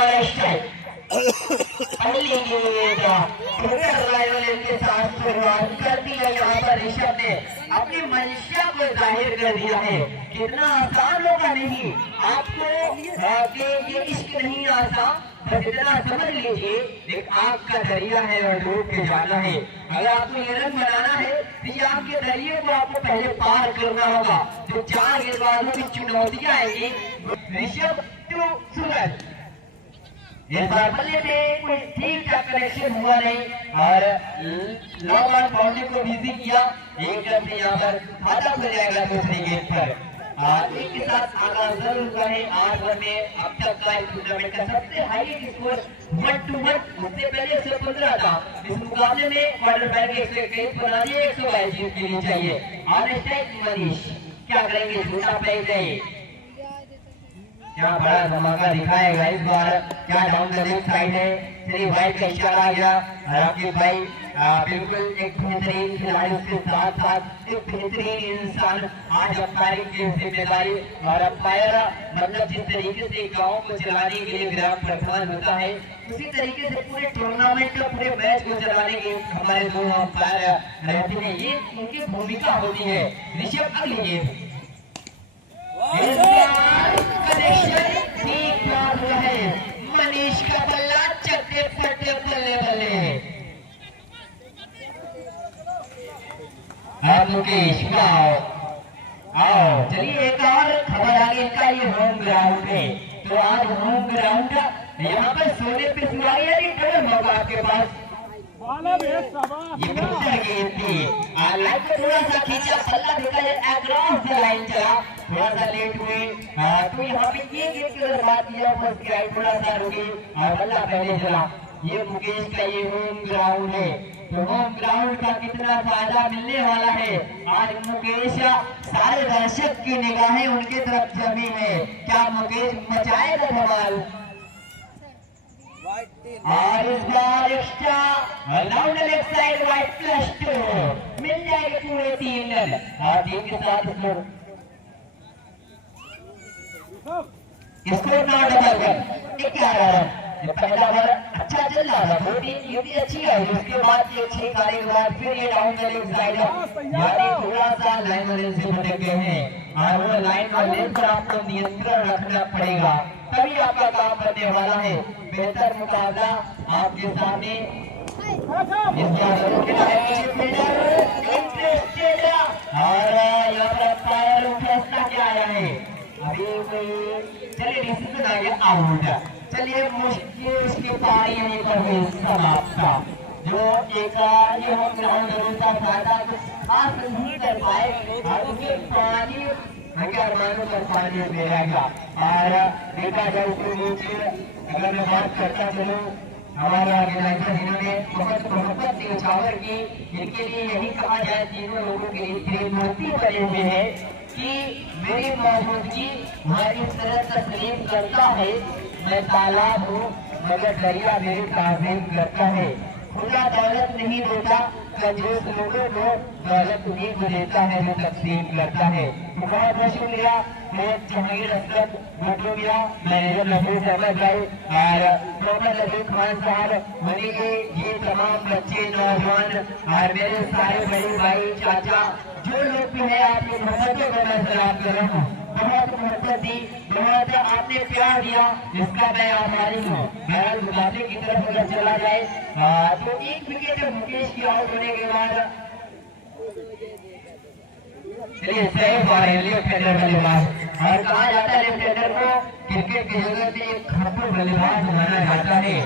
वाला स्ट्राइक पहली गेंद के साथ शुरुआत कर दी है। यहाँ पर ऋषभ ने अपनी मंशा को जाहिर कर दिया है। कितना आसान होगा नहीं आपको कि ये इश्क नहीं आता, बस इतना समझ लीजिए एक आग का दरिया है और डूब के जाना है। अगर आपको ये रन बनाना है तो ये आग के दरिये को आपको पहले पार करना होगा। जो 4 गेंदबाजों की चुनौतियां आएंगी, ऋषभ टू सूरज, इस बार बल्ले में कोई ठीक ठाक कनेक्शन हुआ नहीं और लॉन्ग ऑन बाउंड्री को बिजी किया। एक रन से यहाँ पर खाता खुल जाएगा दूसरी गेंद पर। एक के साथ आगाज जरूर हुआ है। 8 रन में अब तक का टूर्नामेंट का सबसे हाईएस्ट स्कोर 1-1। उससे पहले 115 था। इस मुकाबले में क्वार्टर फाइनल के 121 बना दिए, 122 जीत के लिए चाहिए। ऑन स्ट्राइक मनीष क्या करेंगे, छोटा प्ले गए, क्या बड़ा धमाका दिखाएगा इस बार, क्या डाउन द लेफ्ट साइड है, श्री वाइट का इशारा आ गया। राकेश भाई बिल्कुल एक बेहतरीन खिलाड़ी, उसके साथ साथ एक बेहतरीन इंसान। आज अंपायरिंग की जिम्मेदारी और अंपायर मतलब जिस तरीके से गांव को चलाने के लिए ग्राम प्रधान होता है, उसी तरीके से पूरे टूर्नामेंट का पूरे मैच को चलाने के हमारे दो अंपायर रहते हैं। ये उनकी भूमिका होती है। ऋषभ अगली गेंद कनेक्शन ठीक ठाक है। मनीष का बल्ला चट्टे पट्टे बल्ले बल्ले। मुकेश आओ चलिए एक और खबर आगे का, ये होम ग्राउंड है। तो आज होम ग्राउंड यहाँ पर सोने पे सुनाई है, डबल मौका आपके पास। ये पिक्चर गेंद थी, लाइन को थोड़ा सा खींचा, बल्ला देखा जाए अक्रॉस द लाइन चला, थोड़ा सा लेट हुए। तो यहाँ पे ये गेंद की अगर बात किया फर्स्ट की राइट थोड़ा सा रुकी और बल्ला पहले चला। ये मुकेश का ये होम ग्राउंड है। तो होम ग्राउंड का कितना फायदा मिलने वाला है आज मुकेश, सारे दर्शक की निगाहें उनके तरफ जमी है। क्या मुकेश मचाएगा धमाल? और इस बार extra down the left side wide +2 मिल जाएगी पूरे 3 रन। और टीम के साथ स्कोर ना डबल रन 11 रन। पहला ओवर अच्छा चल रहा था, बॉलिंग ये भी अच्छी आई। उसके बाद ये 6 कार्य के बाद फिर ये डाउन द लेफ्ट साइड, यानी थोड़ा सा लाइन वाले से भटक गए हैं और वो लाइन वाले पर आपको नियंत्रण रखना पड़ेगा, तभी आपका काम बनने वाला है। बेहतर मुकाबला आपके सामने। और यहाँ पर अंपायर फैसला क्या आया है अभी चलिए डिसीजन आ गया आउट। चलिए मुश्किल उसकी पारी यहीं पर हुई समाप्त। जो एक ये होम ग्राउंड का फायदा कुछ खास नहीं कर पाए और उसके पानी अरमानों पर पानी दे रहेगा। और देखा जाए उसके नीचे अगर मैं बात करता चलूँ, हमारे ऑर्गेनाइजर इन्होंने बहुत मोहब्बत न्यौछावर की। इनके लिए यही कहा जाए, तीनों लोगों के लिए मूर्ति बने हुए हैं कि मेरी मौजूदगी मैं इस तरह तस्लीम करता है। मैं तालाब हूँ मगर दरिया मेरी ताज़ीम करता है। खुदा दौलत नहीं देता, कंजूस लोगों को दौलत उन्हीं को देता है जो तकसीम करता है। तो बहुत बहुत शुक्रिया। मैं जहांगीर असलम मटोमिया, मैनेजर लफीज अहमद भाई और मोहम्मद लफीज खान साहब, मनी के ये तमाम बच्चे नौजवान और मेरे सारे बड़े भाई चाचा जो लोग भी है, आपकी मोहब्बतों को मैं सलाम कर रहा हूँ। बहुत मोहब्बत दी, बहुत आपने प्यार दिया, इसका मैं आभारी हूँ। मैं मुकाबले की तरफ अगर चला जाए तो एक विकेट मुकेश की आउट होने के बाद चलिए सही बात है लेफ्ट हैंडर बल्लेबाज। और कहा जाता है लेफ्ट हैंडर को क्रिकेट की जगत में एक खतरनाक बल्लेबाज माना जाता है।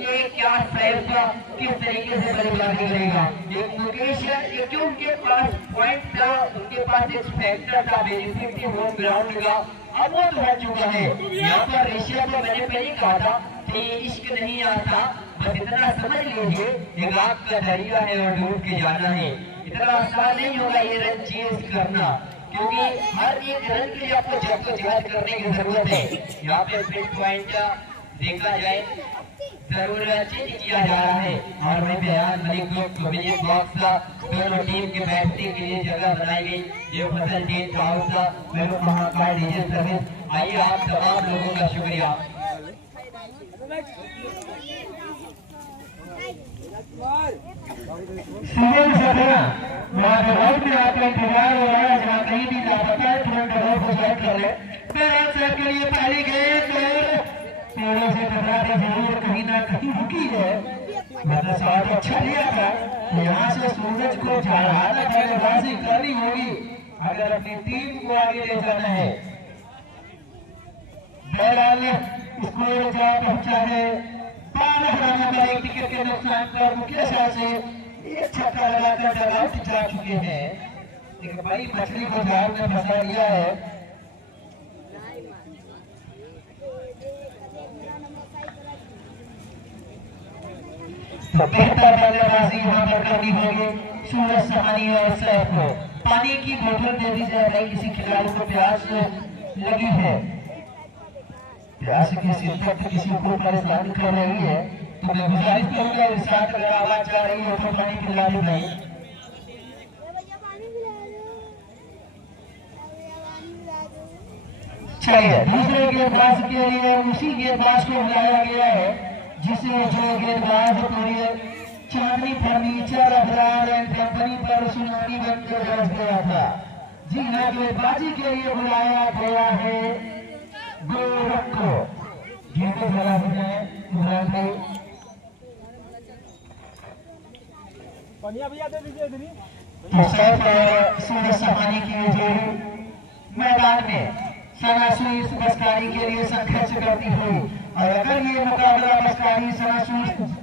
ये क्या सही किस तरीके से बल्लेबाजी करेगा एक मुकेश, क्योंकि उनके पास पॉइंट था, उनके पास एक फैक्टर था, बेनिफिट थी होम ग्राउंड का, अब वो तो हट चुका है। यहाँ पर ऋषभ को मैंने पहले कहा था कि इश्क नहीं आता, बस इतना समझ लीजिए एक आग का दरिया है और डूब के जाना है। इतना आसान नहीं होगा ये रन चेज करना, क्योंकि हर एक रन के लिए आपको जद्दोजहद करने की जरूरत है। यहाँ पे पिन पॉइंट देखा जाए जरूर चेंज किया जा रहा है और वहीं बयान मलिक को विजय बॉक्स दोनों टीम के बैठने के लिए जगह बनाई गई। ये फसल tent house Mahakal diesel service. आइए आप तमाम लोगों का शुक्रिया। सुबह सपना महाराज में आपका इंतजार हो रहा है, जहाँ कहीं भी लापता है तुरंत रोड को ज्वाइन कर ले। मेरा साहब के लिए पहली गेंद पेड़ों से टकराते जरूर कहीं ना कहीं रुकी है, मतलब शॉट अच्छा लिया था। यहाँ से सूरज को झाड़ाना बल्लेबाजी करनी होगी अगर अपनी टीम को आगे ले जाना है। बहरहाल स्कोर जा पहुंचा है 12 रनों का एक विकेट के नुकसान पर मुख्य से एक छक्का लगाकर डगआउट जा चुके हैं। एक बड़ी मछली को जाल में फंसा दिया है। तो बेहतर बल्लेबाजी यहाँ पर करनी होगी सूरज सहानी और सैफ को। पानी की बोतल दे दी जाए, नहीं किसी खिलाड़ी को प्यास लगी है, प्यास की शिद्दत किसी को परेशान कर रही है, तो मैं गुजारिश करूंगा इस साथ अगर आवाज जा रही हो तो पानी पिला लो। नहीं चलिए दूसरे गेंदबाज के लिए उसी गेंदबाज को बुलाया गया है जिसे जो गेंदबाज पूरी चांदनी फर्नीचर अफरार एंड कंपनी पर सुनामी बनकर बरस गया था। जी हाँ, गेंदबाजी के लिए बुलाया गया है गोरख को, जिनको जरा बुझाए इमरान भाई। तो सैफ और सूरज सहानी की जोड़ी मैदान में सनासुई बसकारी के लिए संघर्ष करती हुई, और अगर ये मुकाबला बसकारी सनासुई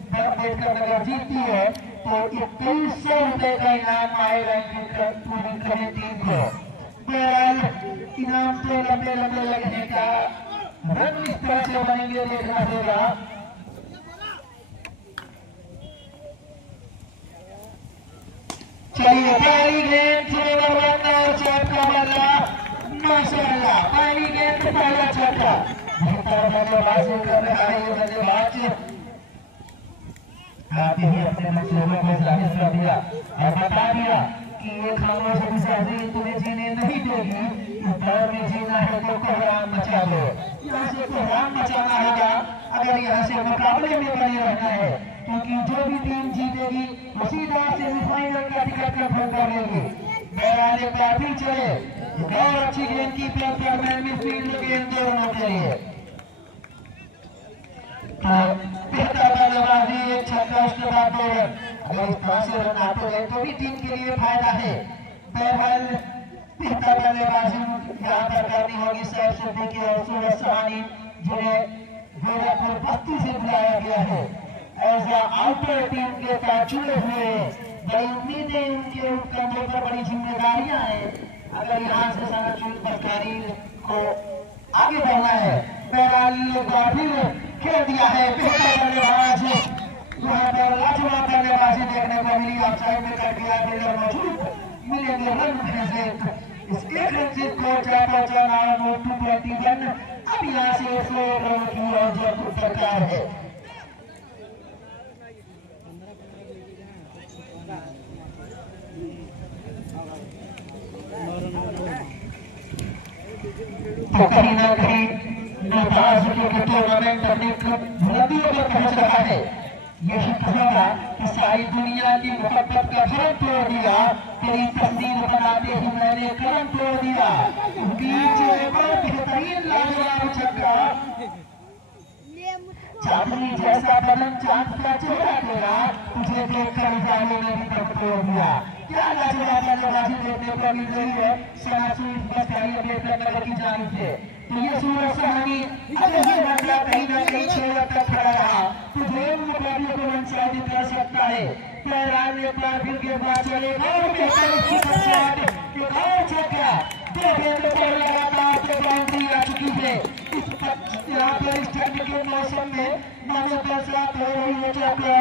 नगर जीतती है तो 2100 रुपए का इनाम आएगा पूरी कमेटी टीम को। बहरहाल इनाम तो लंबे लंबे लगने का रन इस तरह से बनेंगे देखना होगा। चलिए पहली गेंद छक्का बल्ला माशाअल्लाह, पहली गेंद पहला छक्का। बेहतर बल्लेबाजी कर रहा है ये बल्लेबाज, आप ही अपने मंसूबों को जाहिर कर दिया और बता दिया कि ये खामोश गुजारी तुम्हें जीने नहीं देगी, इस दौर में जीना है तो कोहराम मचा लो। यहाँ से कोहराम मचाना होगा अगर यहाँ से मुकाबले में बने रहना है, क्योंकि जो भी टीम जीतेगी उसी दौर से फाइनल का टिकट कंफर्म कर लेगी। बहरहाल एक बार फिर चले और अच्छी गेंद की परफॉर्मेंस में फील्ड गेंद दोनों के लिए बेहतर बल्लेबाजी, एक छक्का उसके बाद 2 रन। अगर इस 5 रन आते हैं तो भी टीम के लिए फायदा है। बहरहाल बेहतर बल्लेबाजी यहाँ पर करनी होगी सैफ सिद्दीकी और सूरज सहानी, जिन्हें गोरखपुर बस्ती से बुलाया गया है एज आउटर टीम के साथ जुड़े हुए। बड़ी उम्मीदें उनके कंधों पर, बड़ी जिम्मेदारियां हैं अगर यहाँ से सनासुई बसकारी को आगे बढ़ना है। बहरहाल खेल दिया है बेहतर बल्लेबाज, यहाँ पर लाजवाब बल्लेबाजी देखने को मिली। आउटसाइड में कट गया फील्डर मौजूद, मिलेंगे रन से इस एक रन से स्कोर जा पहुंचाना 221। अब यहाँ से 100 रन की और जयपुर सरकार है। तो कहीं ना कहीं टूर्नामेंट अपनी बुलंदियों पर पहुंच रहा है। यही कहूंगा कि सारी दुनिया की मोहब्बत का भरम तोड़ दिया, तेरी तस्वीर बनाते ही मैंने कलम तोड़ दिया। बीच एक और बेहतरीन लाजवाब छक्का, चांदनी जैसा बदन, चांद का चेहरा तेरा, तुझे देखकर जाने में भी दम तोड़ दिया। क्या लाजवाब बल्लेबाजी देखने को मिल रही है सनासुई बसकारी बेहतर नगर की जानिब से। तो ये सूरज सहानी अगर ये मामला कहीं ना कहीं 6 रन तक खड़ा रहा तो दोनों मुकाबले को वन साइड कर सकता है। बहरहाल एक बार फिर गेंदबाज चलेगा और छक्का, 2 गेंदों पर लगातार 2 बाउंड्री आ चुकी है। यहाँ पर इस ठंड के मौसम में मानो बरसात हो रही है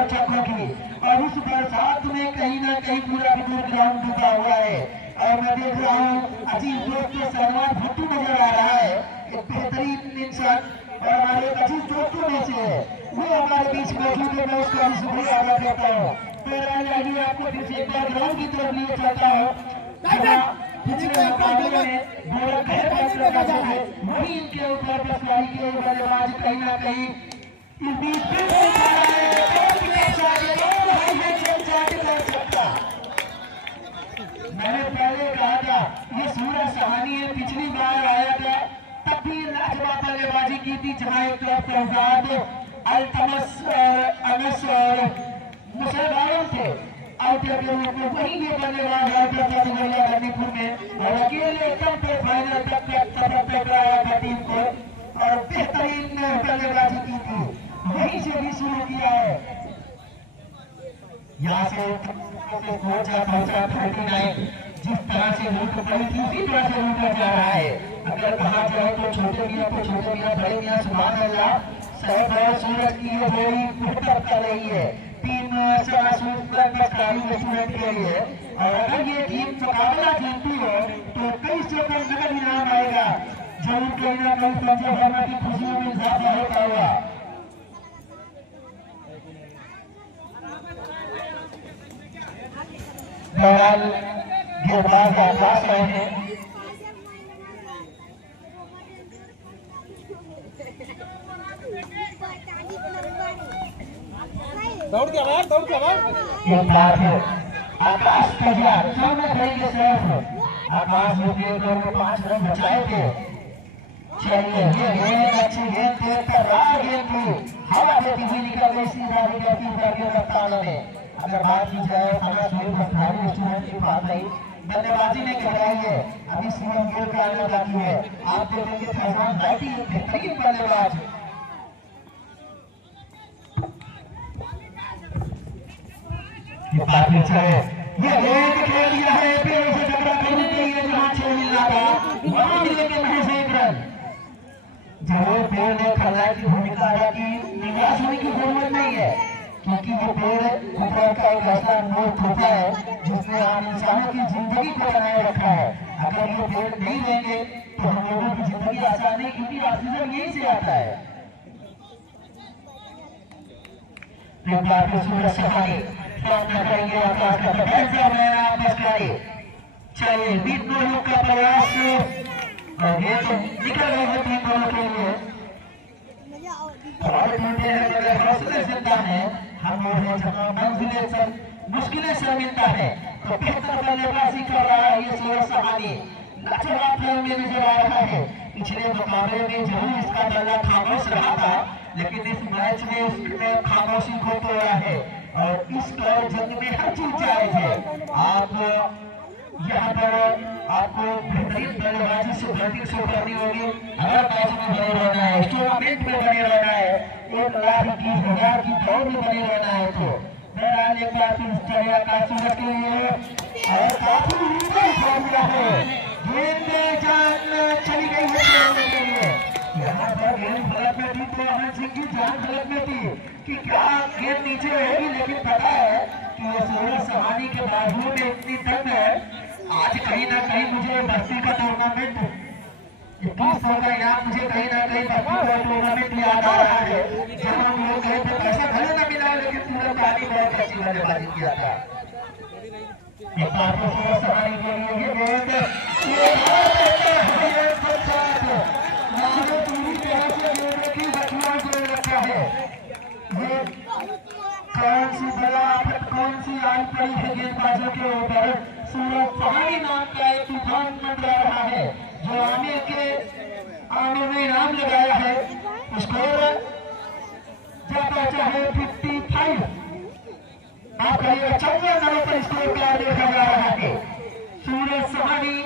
छक्कों की, और उस बरसात में कहीं ना कहीं पूरा ग्राउंड डूबा हुआ है। और मैं देख रहा हूँ अजीज दोस्त के सलमान भट्टू नजर आ रहा है, एक बेहतरीन इंसान और हमारे अजीज दोस्तों में से है, वो हमारे बीच मौजूद है। मैं उसका शुक्रिया अदा करता हूँ। बहरहाल आपको फिर से एक बार ग्राउंड की तरफ लिए चलता हूँ, पिछले मुकाबले में गोरख है फैसले का जो है वही इनके ऊपर बसवाई के बल्लेबाज कहीं ना कहीं इस बीच फिर से खड़ा है तो भाई है कर सकता। मैंने पहले कहा था ये सूरज सहानी है, पिछली बार आया था तब भी लाजवाब बल्लेबाजी की थी जहां एक तरफ फैजाद अल्तमस और अनस और मुसलमान थे आउटर के रूप में, वही ये बल्लेबाज आउटर था मणिपुर में और अकेले एकदम पे फाइनल तक टकराया था टीम को और बेहतरीन बल्लेबाजी की थी, वहीं से भी शुरू किया है। यहाँ से पहुंचा 39 जिस तरह से लूट पड़ी थी उसी तरह से लूटा जा रहा है। अगर कहा जाए तो छोटे मियाँ बड़े मियाँ सुभान अल्लाह साहब और सूरज की ये जोड़ी बेहतर कर रही है टीम स्टूडेंट के लिए और अगर ये टीम मुकाबला जीतती है तो कई सौ का नगद इनाम आएगा, जरूर कहीं ना कहीं संजय वर्मा की खुशियों में इजाफा होता हुआ। बहरहाल गेंदबाज आकाश रहे हैं, दौड़ के एक बार है आकाश तैयार सामने खड़ेंगे सिर्फ आकाश ने 5 रन बचाए थे। चलिए ये गेंद अच्छी गेंद थे गेंद थी हवा से हुई निकल गई सीधा उतर कप्तानों ने। अगर बात की जाए स्टूडेंट की बात नहीं, बल्लेबाजी में घबराई है, अभी शिवम गिल का आने बाकी है। आप देखेंगे फैजान भाटी बेहतरीन बल्लेबाज ये गेंद खेल दिया है पेड़ से टकरा करने के लिए जहां 6 मिलना था वहां मिलेंगे महज 1 रन। जरूर पेड़ ने खलनायक की भूमिका अदा की, निराश होने की जरूरत नहीं है क्योंकि वो पेड़ कुदरत का एक ऐसा अनमोल तोहफा है जिसने आम इंसानों की जिंदगी को बनाए रखा है। अगर ये पेड़ नहीं रहेंगे तो हम लोगों की जिंदगी आसान नहीं, क्योंकि ऑक्सीजन यहीं से आता है। एक बार फिर सूरज सहानी सामना करेंगे आकाश का वापस करे। चलिए बीच गोलों का प्रयास और ये तो निकल गए हैं 3 गोलों के लिए और हौसले जिंदा है। हम लोग जहाँ मुश्किलें से मिलता है तो बेहतर बल्लेबाजी कर रहा है ये सूरज सहानी, लाजवाब खेल में नजर आ रहा है। पिछले मुकाबले में जरूर इसका बल्ला खामोश रहा था लेकिन इस मैच में उसने खामोशी को तोड़ा है और इस जंग में हर चीज जायज है। आप यहाँ पर आपको बेहतरीन बल्लेबाजी से बैटिंग शो करनी होगी, हर मैच में बने रहना है, टूर्नामेंट में बने रहना है, 1,20,000 की दौड़ में बने रहना है। तो बहरहाल एक बार फिर आकाश सूरज के लिए और काफी फॉर्मूला है, गेंद जान चली गई है यहाँ पर गेंद गलत में थी तो अमन सिंह की जान गलत में थी कि क्या गेंद नीचे रहेगी, लेकिन पता है कि ये सूरज सहानी के बाजुओं में इतनी दम है। आज कहीं ना कहीं मुझे बस्ती का टूर्नामेंट 2100 का इनाम मुझे कहीं ना कहीं बस्ती का टूर्नामेंट याद आ रहा है जहाँ हम लोग गए थे, पैसा भले न मिला लेकिन सूरज सहानी बहुत अच्छी बल्लेबाजी किया था। एक बार तो सूरज सहानी के लिए ये गेंद पूरी तरह से गेंद की बचना जोड़ रखा है। ये कौन सी बला आफत कौन सी आई पड़ी है गेंदबाजों के ऊपर। सूरज सहानी नाम का एक तूफान मंडरा रहा है जो आने में इनाम लगाया है। स्कोर जाता चाहे 55, आप कहिएगा 54 रनों पर स्कोर क्या देखा जा रहा है। सूरज सहानी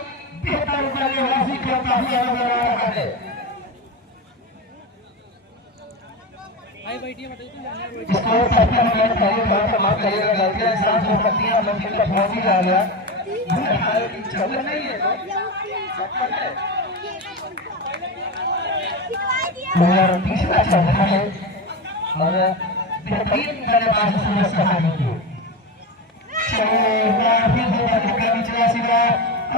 बेहतर बल्लेबाजी करता हुआ नजर आ रहा है। स्कोर करते हुए माफ करिएगा गलतियां इंसान हो सकती है, मंजिल का बहुत ही आ गया चल नहीं है तो तीसरा चल रहा है और बेहतरीन बल्लेबाज सूरज सहानी की निचला सीधा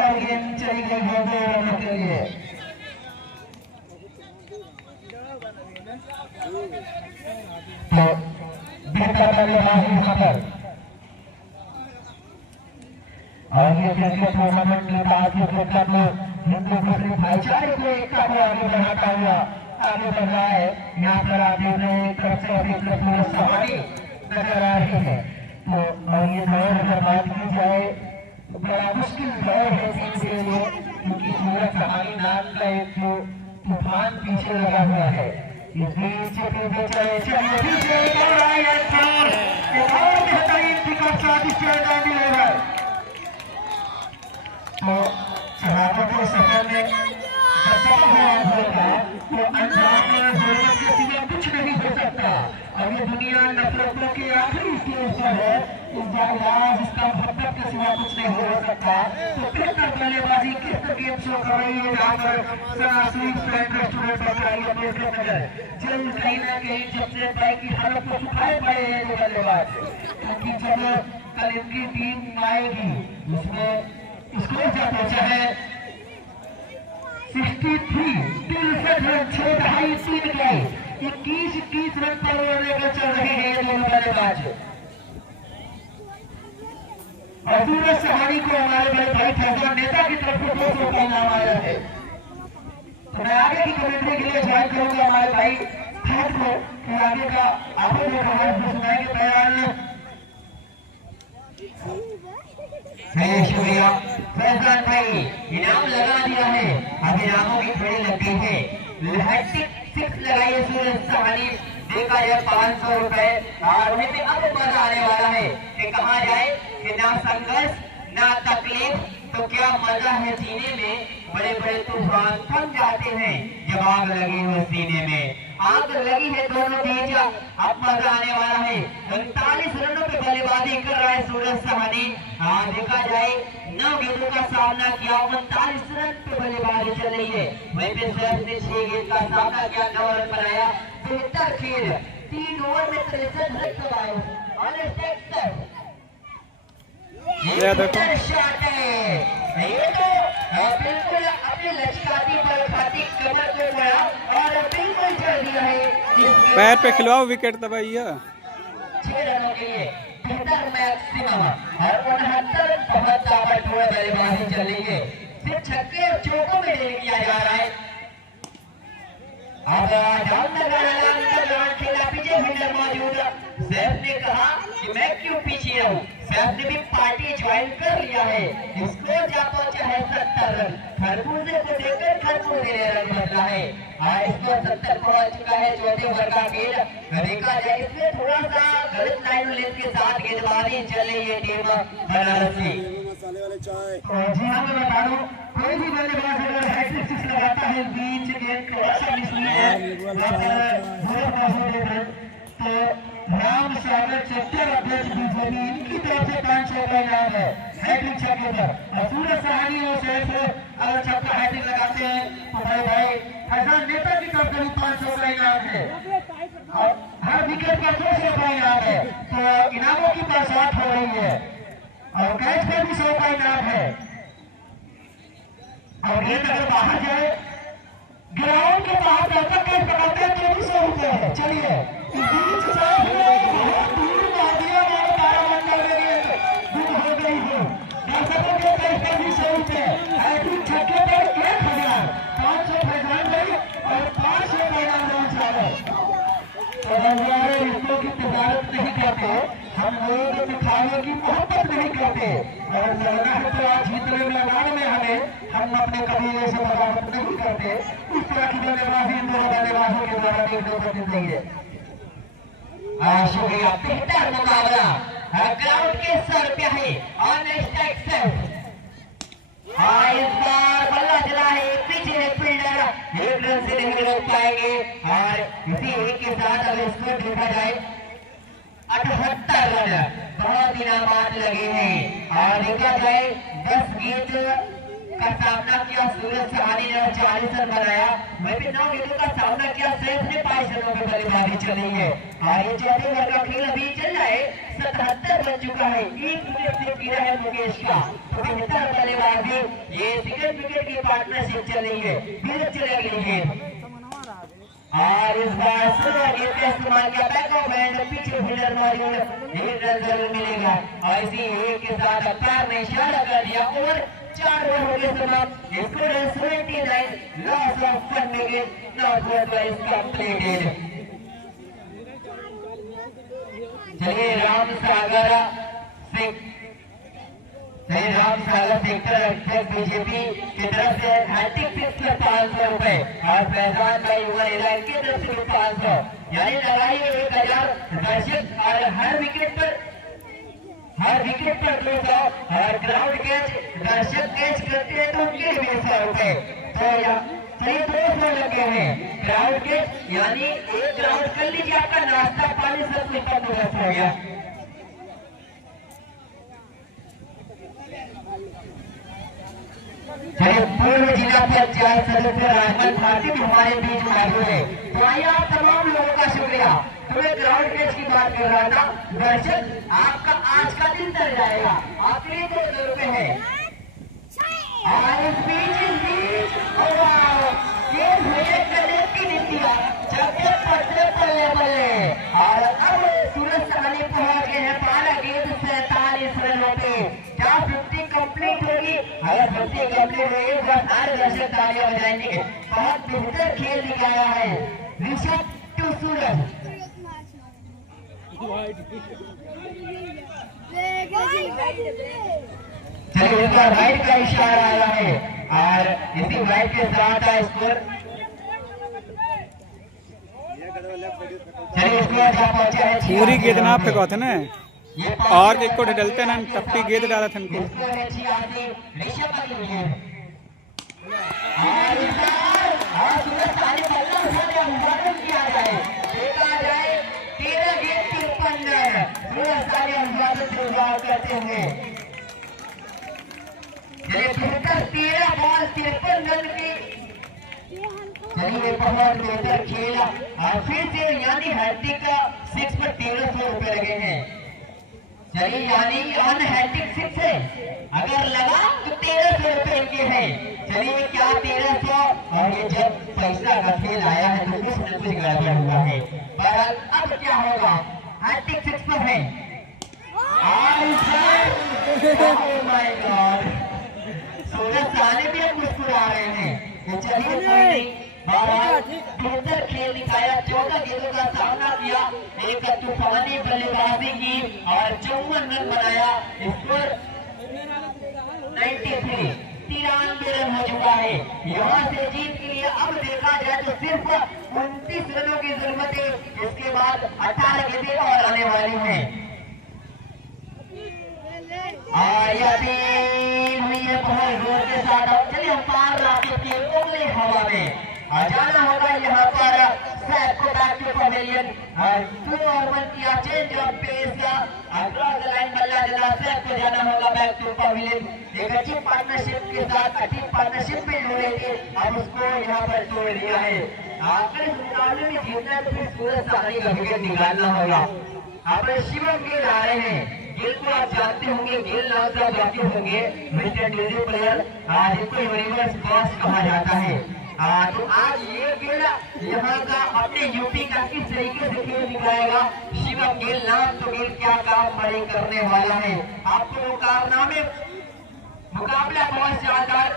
और गेंद चली गई 2 रनों के लिए। तो बेहतर बल्लेबाज यहाँ पर और ये क्रिकेट टूर्नामेंट में भारतीय क्रिकेट में हिंदू मुस्लिम भाईचारे को एकता को आगे बढ़ाता हुआ आगे बढ़ रहा है। यहाँ पर आप देख रहे हैं तरफ से अभी सूरज सहानी नजर आ रही है। तो और ये दौर अगर बात की जाए तो बड़ा मुश्किल दौर है टीम के लिए, क्योंकि सूरज सहानी नाम का एक जो तूफान पीछे लगा हुआ है। इस बीच तो शराबों के सफर में तो अंजाम में जरूरत के सिवा कुछ नहीं हो सकता। अब ये दुनिया नफरतों के आखिरी स्टेज पर है, इसका मोहब्बत के सिवा कुछ नहीं हो सकता। तो बेहतर बल्लेबाजी किस गेम शो कर रही है यहाँ पर रेस्टोरेंट जल्द कहीं ना कहीं सबसे भाई की हालत को सुखाए पड़े हैं जो बल्लेबाज, क्योंकि जब कल इनकी टीम आएगी उसमें स्कोर क्या पहुंचा है 63 रन 6.5 गए 21 रन पर लेकर चल रहे हैं दोनों बल्लेबाज। और सूरज सहानी को हमारे बड़े भाई फैसला नेता की तरफ से 200 का नाम आया है। तो मैं आगे की कमेंट्री के लिए ज्वाइन करूंगा हमारे भाई फैट को कि आगे का आपको जो हमारे सुनाएंगे तैयार शुक्रिया फैजान भाई। इनाम लगा दिया है, अब इनामों की घड़ी लग गई है। हैट्रिक 6 लगाइए सूरज सहानी, देखा जाए 500 रुपए। और वहीं पे अब मजा आने वाला है कि कहा जाए कि ना संघर्ष ना तकलीफ तो क्या मजा है जीने में। बड़े बड़े तूफान थम जाते हैं जब आग लगी हो सीने में। आग लगी है दोनों बीच, अब मजा आने वाला है। 39 रनों पे बल्लेबाजी कर रहा है सूरज सहानी। देखा जाए 9 गेंदों का सामना किया, 39 रन पे बल्लेबाजी चल रही है। वहीं पे सैफ ने 6 गेंद का सामना किया, 9 रन बनाया। बेहतर खेल, 3 ओवर में 63 रन बनाए। शॉट है ये तो बिल्कुल अपनी लचकाती बलखाती कमर को गया और बिल्कुल चल दिया है। पैर पे खिलवाओ, विकेट दबाइए। 6 रनों के लिए बेहतर मैक्सिमम और 69 बहुत ताबड़तोड़ बल्लेबाजी चल रही है। सिर्फ छक्के और चौकों में नहीं किया जा रहा है। अब जामनगर खेला पीछे हिंडर मौजूद। सैफ ने कहा कि मैं क्यों पीछे रहूं। सैफ ने भी पार्टी ज्वाइन कर लिया है। स्कोर जा पहुंचा है 70 रन। खरबूजे को देखकर खरबूजे ने रन बदला है। स्कोर 70 पहुंच चुका है। चौथे ओवर का खेल देखा जाए, इसमें थोड़ा सा गलत लाइन लेंथ के साथ गेंदबाजी चल रही है टीम बनारसी। जी हाँ, मैं बता दूं कोई भी बल्लेबाज अगर हैट्रिक 6 लगाता है बीच गेंद को अच्छा तो राम सागर चट्टर अध्यक्ष बीजेपी इनकी तरफ से 500 का इनाम है हैट्रिक छक्के पर। और सूरज सहानी और सैफ अगर छक्का हैट्रिक लगाते हैं तो भाई भाई फैजान नेता की तरफ से 500 का इनाम है और हर विकेट का 200 का इनाम है। तो इनामों की बरसात हो रही है और कैच पर भी 100 का इनाम है। और गेंद अगर बाहर जाए ग्राउंड के बाहर जाकर कैच पकड़ते हैं 2400 रुपए है। चलिए छक्के पर 1000 500 फैजान भाई और 500 का इनाम रिश्तों की तजारत नहीं करते, हम लोग दिखावे की मोहब्बत नहीं करते और लड़ना है तो आज जितने मैदान में हमें हम अपने कबीले से बगावत नहीं करते। इस तरह की बल्लेबाजी इन दोनों बल्लेबाजों के द्वारा देखने को मिल रही है। शुक्रिया, बेहतर मुकाबला ग्राउंड के सर पे है और इस बार बल्ला चला है पीछे एक फील्डर 1 रन से नहीं रोक पाएंगे और इसी एक के साथ अगर स्कोर देखा जाए 78 रन। बहुत इनामात लगे हैं और देखा जाए 10 गेंद का सामना किया सूरज सहानी ने 40 रन बनाया। वहीं पे 9 गेंदों का सामना किया सैफ ने 5 रनों की बल्लेबाजी चल रही है और ये चौथे ओवर का खेल अभी चल रहा है। 77 बन चुका है, 1 विकेट से गिरा है मुकेश का। तो बेहतर बल्लेबाजी, ये सेकंड विकेट की पार्टनरशिप चल रही है, धीरे चले गई है और इस बार इस्तेमाल किया, बैक ऑफ हैंड पीछे फील्डर मौजूद, एक रन जरूर मिलेगा। और इसी एक के साथ पैर ने इशारा कर दिया और 4 ओवर हो गए समाप्त। स्कोर है 79, loss of 1 wicket, not wise completed. चलिए राम सागर सिंह सेक्टर अध्यक्ष बीजेपी की तरफ से हैट्रिक फिक्स में 500 रुपए और फैजान भाई युवा इलाके की तरफ से 500, यानी लगाइए 1000 दर्शक और हर विकेट पर 200 और ग्राउंड कैच दर्शक कैच करते हैं तो उनके लिए 100 रुपए। तो ये 200 लगे हैं ग्राउंड कैच, यानी एक ग्राउंड कर लीजिए, आपका नाश्ता पानी सब कुछ बंदोबस्त हो गया। पूर्व जिला पंचायत सदस्य राजमल भारती हमारे बीच मौजूद है। तो आइए आप तमाम लोगों का शुक्रिया। तुम्हें ग्राउंड कैच की बात कर रहा था दर्शक, आपका आज का दिन चल जाएगा, आपके लिए 200 रुपए है। और अब सूरज सानी पहुंच गए हैं 12 गेंद 47 रनों पे। क्या 50 कंप्लीट होगी? अगर 50 कंप्लीट होगी तो सारे दर्शक तालियां बजाएंगे। बहुत बेहतर खेल दिखाया है ऋषभ टू सूरज। चलिए इसका राइट का इशारा आया है और इसी राइट के साथ स्कोर। चलिए इसमें क्या पहुंचा है पूरी गेंद ना फेंको थे ना, और एक को डलते ना टप्पी गेंद डाला था उनको। करते हुए 13 बॉल 53 रन की। चलिए बहुत बेहतर खेला और फिर से यानी हैट्रिक का 6 पर 1300 रुपए लगे हैं। चलिए यानी हैट्रिक 6 है, अगर लगा तो 1300 रुपए के हैं। चलिए क्या 1300, और ये जब पैसा का खेल आया है तो कुछ न कुछ गड़बड़ हुआ है। पर अब क्या होगा, हैट्रिक 6 पर है। सूरज सानी भी अब मुस्कुरा रहे हैं। चलिए कोई नहीं, बेहतर खेल दिखाया, 14 गेंदों का सामना किया, एक तूफानी बल्लेबाजी की और 54 रन बनाया। स्कोर 93, 93 रन हो चुका है। यहाँ से जीत के लिए अब देखा जाए तो सिर्फ 29 रनों की जरूरत है। इसके बाद 18 गेंदें और आने वाली हैं। बहुत जोर के साथ चलिए हम पार रास्ते की उंगली हवा में जाना होगा। यहाँ पर सैफ को बैक टू पवेलियन, 2 ओवर किया चेंज ऑफ पेस का, क्रॉस द लाइन बल्ला जला सैफ को जाना होगा बैक टू पवेलियन। एक अच्छी पार्टनरशिप के साथ अच्छी पार्टनरशिप में जुड़े थे, अब उसको यहाँ पर तोड़ दिया है। अगर इस मुकाबले में जीतना है तो फिर सूरज सानी का विकेट निकालना होगा। अब शिवम गिल आ रहे हैं। गिल को आप जानते होंगे, गिल नाम से आप जानते होंगे, मिस्टर डीजी प्लेयर जिसको यूनिवर्स बॉस कहा जाता है। तो आज ये गिल यहाँ का अपने यूपी का किस तरीके से खेल दिखाएगा। शिवम गिल नाम तो गिल क्या काम बड़े करने वाला है। आपको मुकाबला बहुत शानदार।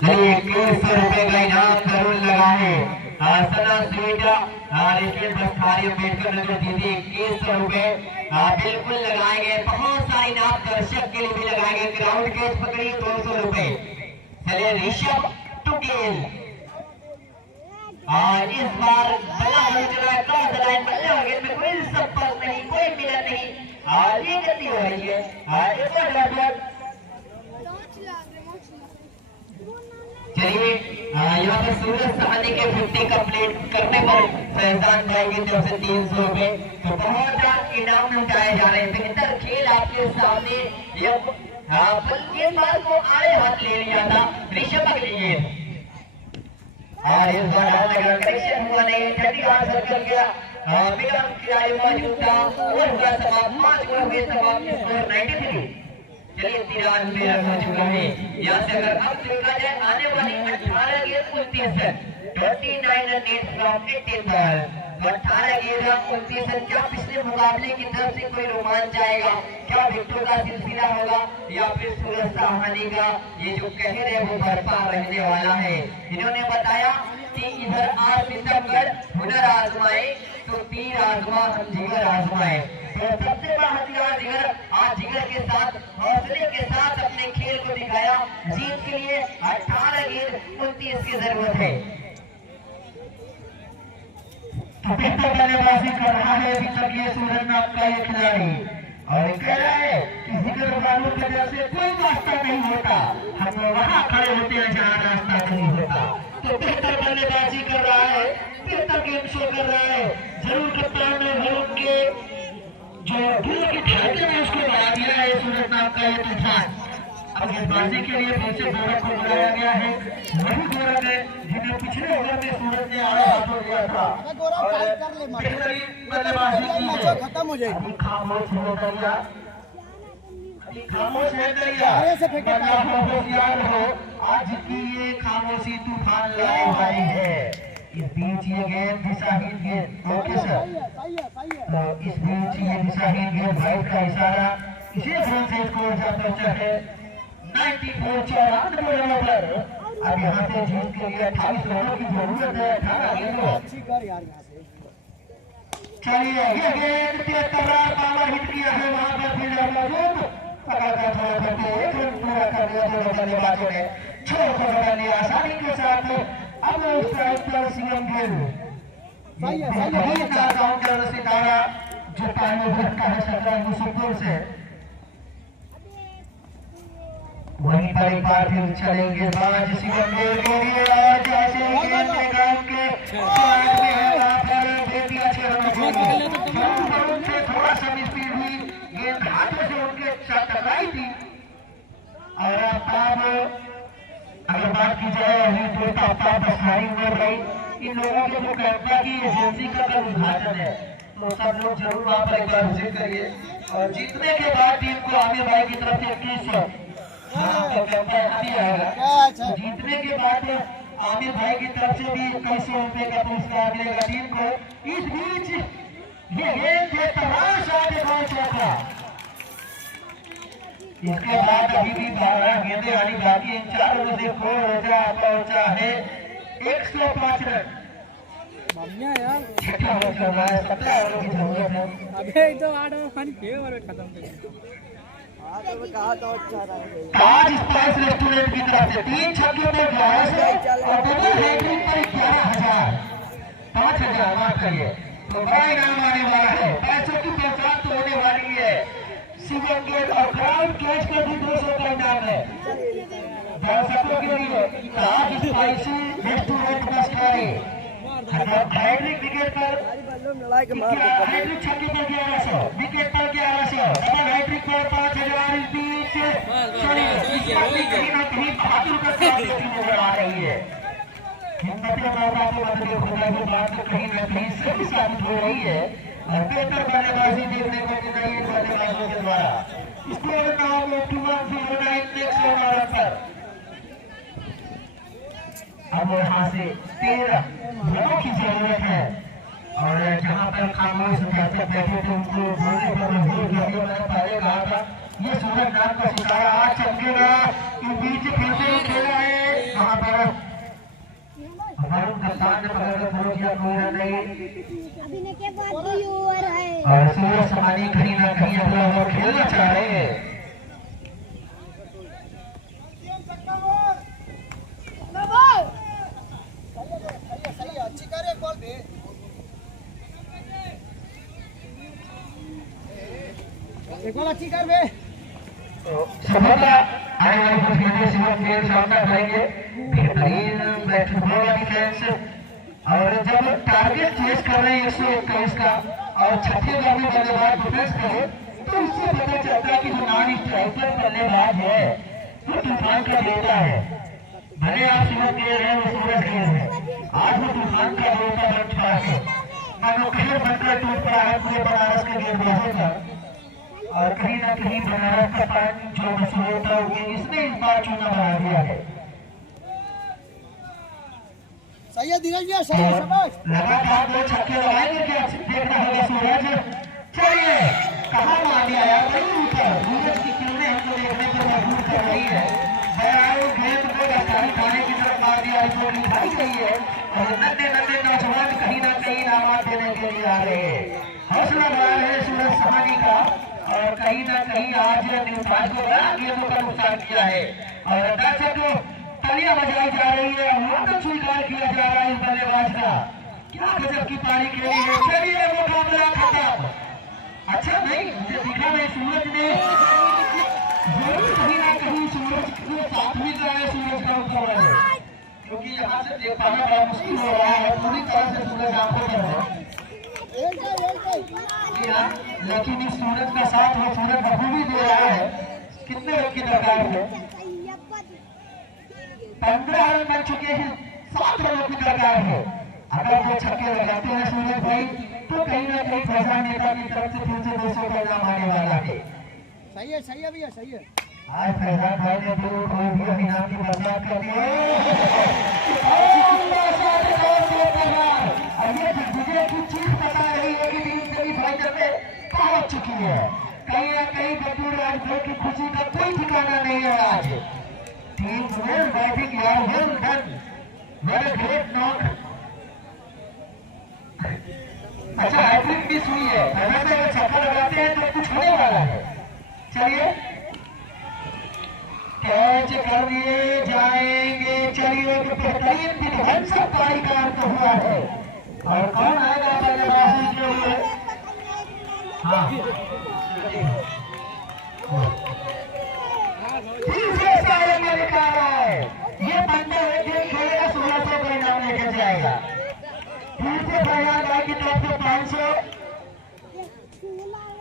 ₹100 का इनाम जरूर लगा है। सना स्वीटा इसलिए बस्तारी अम्बेडकर नगर दीदी 2100 रुपए बिल्कुल लगाए गए। बहुत सारे इनाम दर्शक के लिए भी लगाए गए। ग्राउंड कैच पकड़ी 200 रुपए। चलिए ऋषभ टू गेल, और इस बार बल्ला हो चला है, क्रॉस द लाइन बल्ले हो गए में कोई संपर्क नहीं, कोई मिलन नहीं, और ये गलती हो रही है। एक बार चलिए यहाँ पे सूरज सहानी के 50 कंप्लीट करने पर फैजान भाई की तरफ से 300 रुपए। तो बहुत इनाम लुटाए जा रहे हैं। बेहतर खेल आपके सामने, गेंदबाज को आड़े हाथ ले लिया था ऋषभ के लिए, और इस बार कनेक्शन हुआ नहीं, 30 सर्कल गया, मौजूद था और हुआ समाप्त 5 ओवर में समाप्त। स्कोर 93। चलिए 93 रन हो चुका है। यहाँ से अगर अब देखा जाए आने वाली 18 गेंद 29 रन, 29 रन फ्रॉम 18 बॉल, 18 गेंद 29 रन। क्या पिछले मुकाबले की तरफ से कोई रोमांच आएगा? क्या विकेटों का सिलसिला होगा या फिर सूरज साहनी का ये जो कहर है वो बरपा रहने वाला है? इन्होंने बताया कि इधर आज सितंबर हुनर आजमाए तो तीर आजमा हम जिगर आजमाए। तो सबसे बड़ा हथियार जिगर, आज जिगर के साथ हौसले के साथ अपने खेल को दिखाया। जीत के लिए 18 गेंद 29 की जरूरत है। तो बेहतर बल्लेबाजी कर रहा है अभी तक ये सूरज नाम का ये खिलाड़ी, और कह रहा है कि जिगर वालों की वजह से कोई रास्ता नहीं होता, हम वहां खड़े होते हैं जहाँ रास्ता नहीं होता। तो बेहतर बल्लेबाजी कर रहा है, बेहतर गेम शो कर रहा है। जरूर कप्तान ने भरूण के जो गिल की ढांचे में उसको बढ़ा दिया है सूरज नाम का ये तूफान। अब गेंदबाजी के लिए फिर से गोरख को बुलाया गया है। वही गोरख है जिन्हें पिछले ओवर में सूरज ने आड़े हाथों दिया था और बेहतरीन बल्लेबाजी की है। खत्म हो जाएगी। अभी खामोश हो दरिया, अभी खामोश है दरिया, होशियार हो, आज की ये खामोशी तूफान लाने वाली है। इस बीच ये गेंद दिशाहीन गेंद, ओके सर, तो इस बीच ये दिशाहीन गेंद, वाइट का इशारा, इसी खेल से स्कोर जा पहुंचा है 94 रनों पर। अब यहाँ से जीत के लिए 28 रनों की जरूरत है। 18 गेंदों, चलिए ये गेंद 73 रन पावर हिट किया है वहां पर फील्डर मौजूद, पकड़कर थोड़ा करके एक रन पूरा कर दिया दोनों बल्लेबाजों ने, 6 को बना लिया आसानी के साथ। अब स्ट्राइक पर सीएम गिल, सितारा जो पानी भरता है सरदार मुसफिर से, वहीं पर एक बार फिर चलेंगे बाज सीएम गिल के लिए। आज ऐसे गेंद के ग्राउंड के साइड में है वहां पर बेटी अच्छे रनों से थोड़ा सा स्पीड हुई, गेंद हाथों से उनके साथ टकराई थी। और अब अगर बात की जाए अभी तो बसाई हुए भाई, इन लोगों के जो कैंपा की एजेंसी का कल उद्घाटन है, तो सब लोग जरूर वहाँ पर एक बार विजिट करिए। और जीतने के बाद टीम को आमिर भाई की तरफ से 2100 आएगा। जीतने के बाद आमिर भाई की तरफ से भी 2100 का पुरस्कार मिलेगा टीम को। इस बीच ये गेंद के तमाम साथ चौका, इसके बाद अभी भी 12 गेंदें आनी बाकी, इन 4 रनों से पहुंचा है 105 रन। छठा ओवर चल रहा है, 17 रनों की जरूरत है। अबे तो 8 ओवर खत्म ताज स्पाइस रेस्टोरेंट की तरफ से 3 छक्के पे 1100 और डबल हैट्रिक पर 11,000, 5,000 माफ करिए, तो बड़ा इनाम आने वाला है। पैसों की पहचान तो होने वाली है। सीएम गेट और ग्राउंड कैच का भी 200 का इनाम है दर्शकों के लिए। Taj spicy restaurant Baskhari hattrick wicket पर, हैट्रिक छक्के पर 1100, विकेट पर 1100, डबल हैट्रिक पर 5,000। इस बीच कहीं ना कहीं बहादुर का नजर आ रही है। हिम्मतें खुदा की बात तो कहीं ना कहीं सही साबित हो रही है और बेहतर बल्लेबाजी देखने को मिल रही है बल्लेबाजों के द्वारा। स्कोर नाम 2109 नेक्स्ट ओवर पर। अब यहाँ से 13 रनों की जरूरत है और जहाँ पर खामोश दर्शक बैठे थे उनको बोलने पर मजबूर किया। मैंने पहले कहा था ये सूरज नाम का सितारा आज चमकेगा। इस बीच फिर से खेला है वहाँ पर हमारे कप्तान ने पकड़कर थोड़ा किया, कोई रन नहीं और सूरज समानी कहीं ना कहीं अपना ओवर खेलना चाह रहे हैं। अच्छी कर बे सफलता आने वाली कुछ घंटे शिवम के सामना करेंगे। बेहतरीन बैटबॉल डिफेंस और जब टारगेट चेस कर रहे हैं 121 का और छठे का भी बल्लेबाज डिफेंस करे तो इससे पता चलता है कि जो नॉन स्ट्राइकर बल्लेबाज है वो तूफान का बेटा है। भले आप शिवम खेल रहे हैं वो सूरज खेल रहे हैं, आज वो तूफान का बेटा बन चुका है। मानो खेल बनकर टूट पड़ा है पूरे बनारस के गेंदबाजों का। और कहीं ना कहीं बनारस का पान जो मशहूर था इसने इस बार चूना बना दिया है। सही है धीरज भैया, सही है, शाबाश। लगातार 2 छक्के लगाएंगे क्या देखना होगा सूरज। चलिए कहाँ मार दिया यार, बड़ी ऊपर सूरज की किरणें हमको देखने पर मजबूर कर रही है। गेंद को राजधानी थाने की तरफ मार दिया जो दिखाई गई है और नन्हे नन्हे नौजवान कहीं ना कहीं इनामात देने के लिए आ रहे हैं। हौसला बढ़ा है सूरज सहानी का और कहीं ना कहीं आज न्यूज़ को गेंदों का नुकसान किया है और दर्शकों तालियां बजाई जा रही है, वादन स्वीकार किया जा रहा है इस बल्लेबाज का। क्या गजब की पारी खेली है। चलिए मुकाबला खत्म। अच्छा नहीं मुझे दिखा नहीं सूरज ने जरूर कहीं ना कहीं सूरज को साथ मिल रहा है सूरज का ऊपर है, क्योंकि यहाँ से देख पाना बड़ा मुश्किल हो रहा है। पूरी तरह से सूरज आंखों पर है लेकिन इस सूरज का साथ वो सूरज बखूबी दे रहा है। कितने रन की दरकार है? 15 रन बन चुके हैं, 7 रनों की दरकार है। अगर वो छक्के लगाते हैं सूरज भाई तो कहीं ना कहीं प्रधान नेता की तरफ से फिर से 200 का नाम आने वाला है। सही है भैया, सही है। आज प्रधान भाई ने तो कोई भी इनाम की बर्बाद कर दी है। ये दिग्विजय की चीज बता रही है कि टीम सेमीफाइनल में पहुंच चुकी है। कहीं ना कहीं बटूर राजभर की खुशी का कोई ठिकाना नहीं है। आज टीम वेल बैटिंग यार, well done, very great knock. अच्छा हैट्रिक मिस हुई है, अगर छक्का लगाते हैं तो कुछ होने वाला है। चलिए कैच कर लिए जाएंगे। चलिए बेहतरीन विध्वंसक पारी का अंत हुआ है और कौन आएगा बल्लेबाजी के लिए? हाँ तीसरे सारे में निकाला है। ये बंदा एक गेम खेलेगा 1600 का इनाम लेके जाएगा। फिर से फरहान भाई की तरफ से 500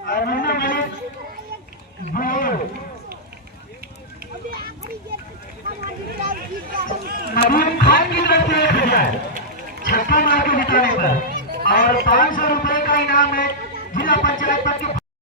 और मुन्ना मलिक नवीन खान की तरफ से 1000 छक्का मार के जिताने पर और 500 रुपए का इनाम है जिला पंचायत पद के